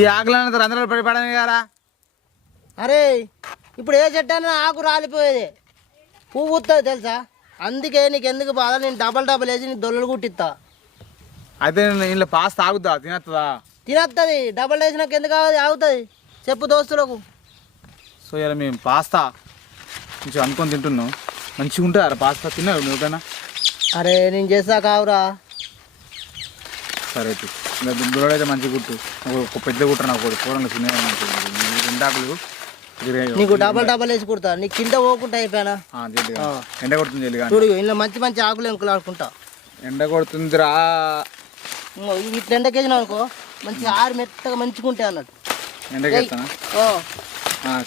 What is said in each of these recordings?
ఈ ఆకులన్న రంధ్రాలు పడిపడమే కదా. అరే ఇప్పుడు ఏ చెట్టు అయినా ఆకు రాలిపోయేది, పువ్వు వస్తుంది తెలుసా. అందుకే నీకు ఎందుకు బాధ, నేను డబల్ వేసి నీకు దొల్లలు కుట్టిస్తా. అయితే ఇంట్లో పాస్ తాగుద్దా, తినస్తుందా? తినస్తుంది, డబల్ వేసినాక ఎందుకు ఆగుతుంది చెప్పు దోస్తులకు. సో ఇలా మేము పాస్తా కొంచెం అనుకొని తింటున్నాం. మంచిగా ఉంటుంది అరే పాస్తా, తిన్నావు నువ్వుకైనా? అరే నేను చేస్తా కావురా. సరే అయితే ఇంకా దూడైతే మంచిగా కుట్టు, ఒక పెద్ద కుట్ర నాకు కూడా కూరలు తినే రెండాకులు నీకు డబల్ వేసి కుడతా, నీకు కింద పోకుండా అయిపోయానా. ఎండ కొడుతుంది చూడు ఇంట్లో మంచి మంచి ఆకులు ఎంకులు ఆడుకుంటా. ఎండ కొడుతుందిరా. ఇట్లా ఎండకి వేసినావు అనుకో మంచిగా ఆరు మెత్తగా మంచిగా ఉంటాయి అన్నట్టు. ఎండకేస్తానా?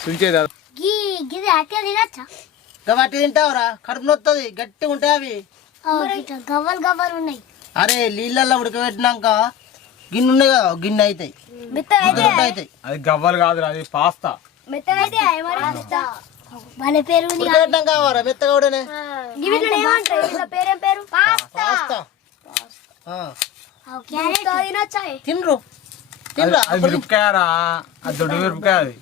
సుంచేదా వాటి తింటావురా, కడుపు నొత్తది, గట్టిగా ఉంటాయి అవి. గవ్వలు గవ్వలు ఉన్నాయి. అరే నీళ్ళల్లో ఉడకబెట్టినాక గిన్నె ఉన్నాయి కదా, గిన్నె అవుతాయి అవుతాయి. అది గవ్వలు కాదురా, అది పాస్తా. ఉడకబెట్టినాక కావారా మెత్తగా కూడా పాస్తా. తినరు అది మిరపకాయరా, అది దొడ్డు మిరపకాయ. అది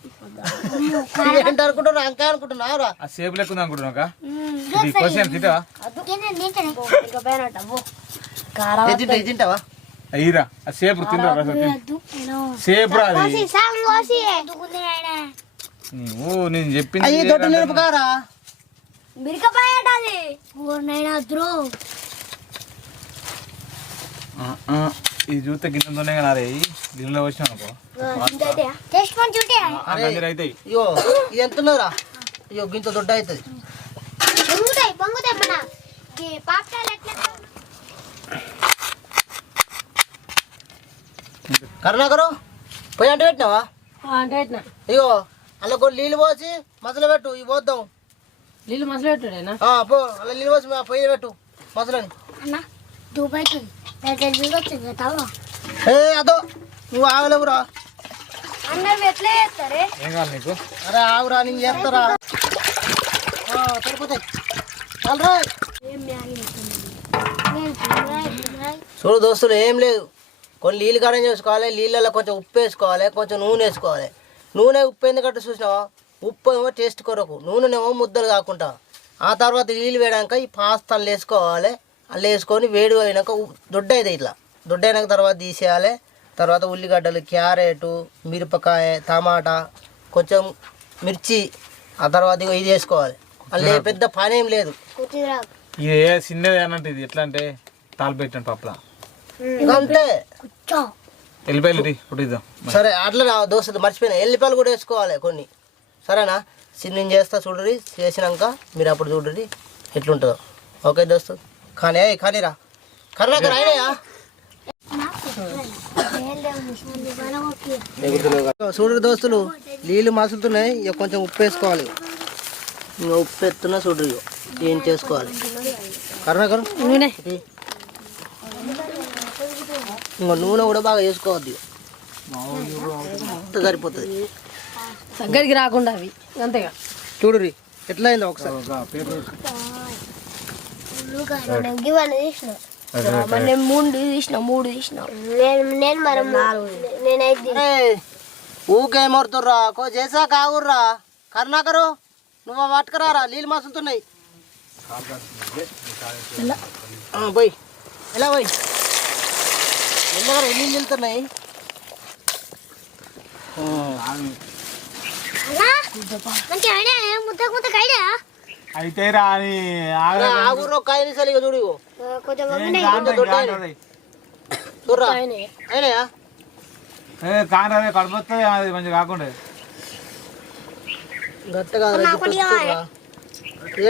ఏంటి అనుకుంటున్నా, అంకాయ అనుకుంటున్నావురా. ఆ సేపు లెక్క ఉంది అనుకుంటున్నా. తింటావా? తింటావా? అయ్యిరా ఆ సేపు తింటా సేపు రా. అది నువ్వు నేను చెప్పింది దొడ్డు మిరపకాయరా. ఇది చూస్తే గిన్నెతోనే కదా రే, గిన్నెలో వచ్చినా అనుకో అవుతాయి. ఇగో ఇది ఎంత ఉన్నదిరా, ఇగో గింత దొడ్డ అవుతుంది. కరుణాకరు పోయి అంటే పెట్టినావా? ఇగో అలా కొన్ని నీళ్ళు పోసి మసలు పెట్టు, ఇవి పోద్దాం. నీళ్ళు మసలు పెట్టుడేనా? పో అలా నీళ్ళు పోసి పొయ్యి పెట్టు మసలని. అదో నువ్వు ఆగలేవురా. ఏం కావాలి నీకు? అరే ఆగురా, నేను చేస్తారా. సరిపోతాయి. చూడు దోస్తులు, ఏం లేదు, కొన్ని నీళ్ళు కారం చేసుకోవాలి. నీళ్ళల్లో కొంచెం ఉప్పు వేసుకోవాలి, కొంచెం నూనె వేసుకోవాలి. నూనె ఉప్పు ఎందుకంటే చూసినావా, ఉప్పు ఏమో టేస్ట్ కొరకు, నూనెనేమో ముద్దలు కాకుండా. ఆ తర్వాత నీళ్ళు వేయడాక ఈ పాస్తాలు వేసుకోవాలి. అలా వేసుకొని వేడి అయినాక దొడ్డ అవుతాయి. ఇట్లా దొడ్డ అయినాక తర్వాత తీసేయాలి. తర్వాత ఉల్లిగడ్డలు, క్యారెట్, మిరపకాయ, టమాటా, కొంచెం మిర్చి, ఆ తర్వాత ఇది వేసుకోవాలి. అలా పెద్ద పని ఏం లేదు. ఇది చిన్నది అన్నట్టు. ఇది ఎట్లా అంటే తాలు పెట్టండి పప్పులా అంతే. ఎల్లిపాయలు పుట్టిద్దాం. సరే అట్లా దోశలు మర్చిపోయినా, ఎల్లిపాయలు కూడా వేసుకోవాలి కొన్ని. సరేనా? నేను చేస్తా చూడరి, చేసినాక మీరు అప్పుడు చూడరి ఎట్లుంటుందో. ఓకే దోస్తు, కానీ కానీరా కర్ణాకర్ అయినాయా చూడరు దోస్తులు, నీళ్ళు మసులుతున్నాయి. ఇక కొంచెం ఉప్పు వేసుకోవాలి. ఇంకా ఉప్పు ఎత్తున్నా చూడరు, ఇక ఏం చేసుకోవాలి. కర్ణాకర్ నూనె, ఇంకా నూనె కూడా బాగా వేసుకోవద్దు, సరిపోతుంది. దగ్గరికి రాకుండా అవి అంతేగా. చూడరి ఎట్లా అయిందో ఒకసారి. ఊకేమరుతుర్రా, చేసా కావుర్రా. కర్ణాకరు నువ్వు పట్టుకురారా, నీళ్ళు మసులుతున్నాయి. పోయి ఎలా పోయి ఎల్లగారు ఎన్ని వెళ్తున్నాయి. అయితే రాని ఆగురు ఒక 5 నిమిషాలు ఇక చూడు. చూడరా అయినాయా? కాని కడుపు వస్తుంది, అది మంచిగా కాకుండా గట్టగా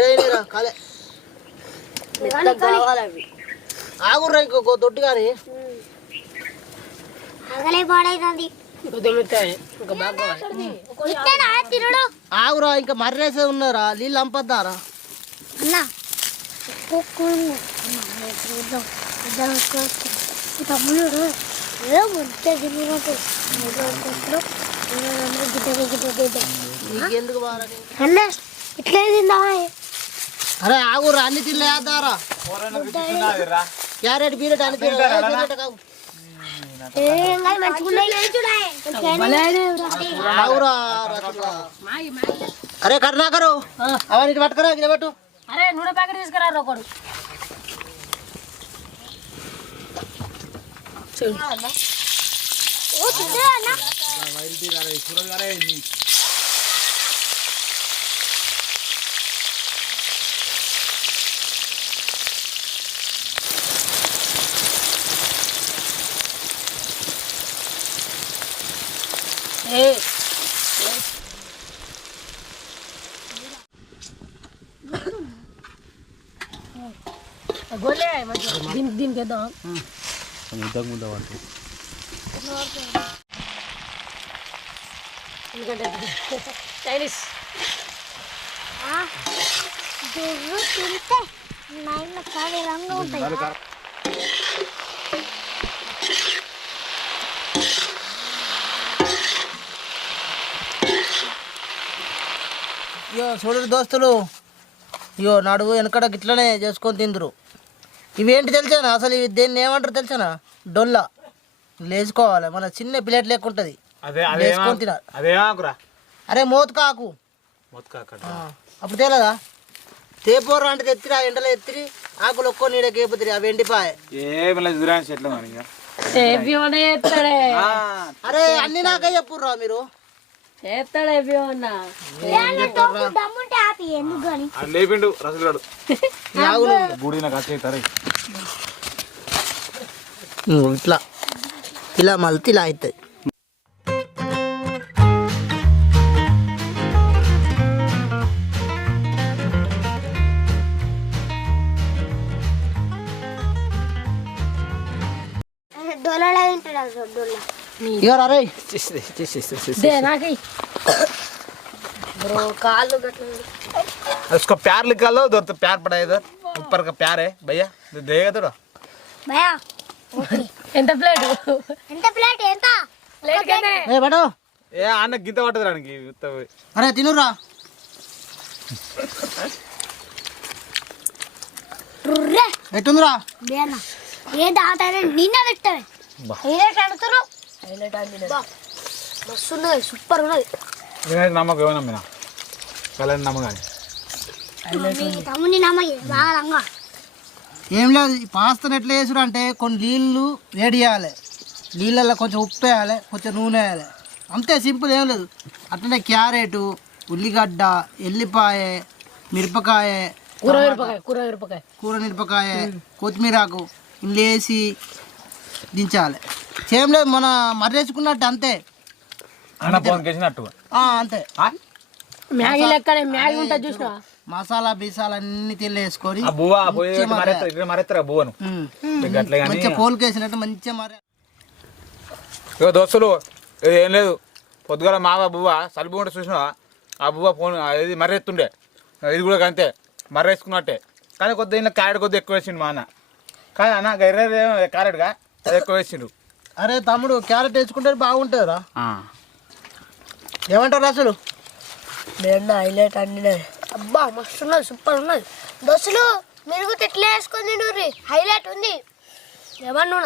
ఏదైనా కాలే. ఆగుర్రా ఇంకో దొడ్డు కానీ. ఆగురా, ఇంకా మర్రేసే ఉన్నారా, నీళ్ళు అంపద్దారా. నీకెందుకు అరే ఆగురా, అన్ని తినలేదారా. క్యారెట్ బీరెట్ అన్ని తిన ఏం కాదు మంచిగున్నాయి ఆవురా రసగుల్లా. అరే కరుణాకరు అవన్నీ ఇటు పట్టుకురా ఇటు పట్టు. అరే నూనె ప్యాకెట్ తీసుకురా ఒకడు ఓ తింటా అన్న గోలే దీనికి వేద్దాం ఎందుకంటే చైనీస్ జుర్రు తింటే నైన్ చాలా రంగు ఉంటాయి ఇయో చూడు దోస్తులు, ఇయో నడువు వెనకడ గిట్లనే చేసుకొని తిందురు. ఇవేంటి తెలిసానా అసలు ఇవి దేన్ని ఏమంటారు తెలిసానా? డొల్ల లేచుకోవాలి, మన చిన్న ప్లేట్ లెక్క ఉంటుంది, వేసుకొని తినాలి. అదేమాకురా అరే మోతకాకు అప్పుడు తేలదా? తేపోర్రా అంటే తెత్తిరి, ఆ ఎండలో ఎత్తిరి ఆకులు ఒక్కో నీడ కేపుతిరి, అవి ఎండిపాయ. చెట్లు మరి అరే అన్ని నాకే చెప్పుర్రా మీరు. దమ్ముంటే ఆపి ఎందుకు కానీ లేపిండు రసగాడు గుడి నాకు వచ్చేస్తారు ఇట్లా ఇలా మళ్ళీ ఇలా అవుతుంది. డొల్లలా తింటాడు డొల్ల ఇవ్వరా అరే నాకై బ్రో కాళ్ళు గట్ల उसको प्यार निकालो उधर तो प्यार पड़ा है इधर ऊपर का प्यार है भैया देगा थोड़ा భయా ఎంత ప్లేట్ ఎంత ప్లేట్ ఎంత ప్లేట్ కదే ఏ బడో ఏ అన్న గింత పట్టదు రానికి అరే తినురా. రుర్రే ఎట్టుందిరా? బేనా ఏ దాటారే నిన్న పెట్టావే హైలైట్ అంటున్నావు హైలైట్ అండి మస్తు ఉన్నది సూపర్ ఉన్నది నమ్మకం ఏమో నమ్మినా కలని నమ్మకాన్ని తమ్ముని నమ్మకి బాగా రంగా ఏం లేదు, ఈ పాస్తాను ఎట్లా చేసుడు అంటే కొన్ని నీళ్ళు వేడి చేయాలి, నీళ్ళల్లో కొంచెం ఉప్పు వేయాలి, కొంచెం నూనె వేయాలి, అంతే సింపుల్, ఏం లేదు. అట్లనే క్యారెట్, ఉల్లిగడ్డ, ఎల్లిపాయ, మిరపకాయ, కూర మిరపకాయ కూర మిరపకాయ, కొత్తిమీరాకు ఇల్లు వేసి దించాలి. సేమ్ లేదు మన మర్రేసుకున్నట్టు అంతే. అన్న ఫోన్ చేసినట్టు అంతే. మ్యాగీ లెక్కనే మ్యాగీ ఉంటుంది చూసినా మసాలా బీసాలు అన్ని తెల్ల వేసుకొని బువ్వ మరెత్తరా బువ్వను గట్లే కానీ మంచిగా పోలుకేసినట్టు మంచిగా మరే. ఇక దోస్తులు ఇది ఏం లేదు, పొద్దుగాల మావ బువ్వ సలుపు ఉంటే చూసినావా, ఆ బువ్వ ఫోన్ ఇది మర్రెత్తుండే, ఇది కూడా అంతే మర్రేసుకున్నట్టే. కానీ కొద్దిగా ఇంట్లో క్యారెట్ కొద్దిగా ఎక్కువ వేసిండు మా అన్న. కానీ అన్న గర్రె క్యారెట్గా అది ఎక్కువ వేసిండు. అరే తమ్ముడు క్యారెట్ వేసుకుంటే బాగుంటుందిరా. ఏమంటారు అసలు? బేన్న హైలైట్ అండి అబ్బా మస్తు ఉన్నది సూపర్ ఉన్నది. దోస్తులు మీరు ఎట్లా వేసుకొని తింటుర్రి హైలైట్ ఉంది ఏమన్నా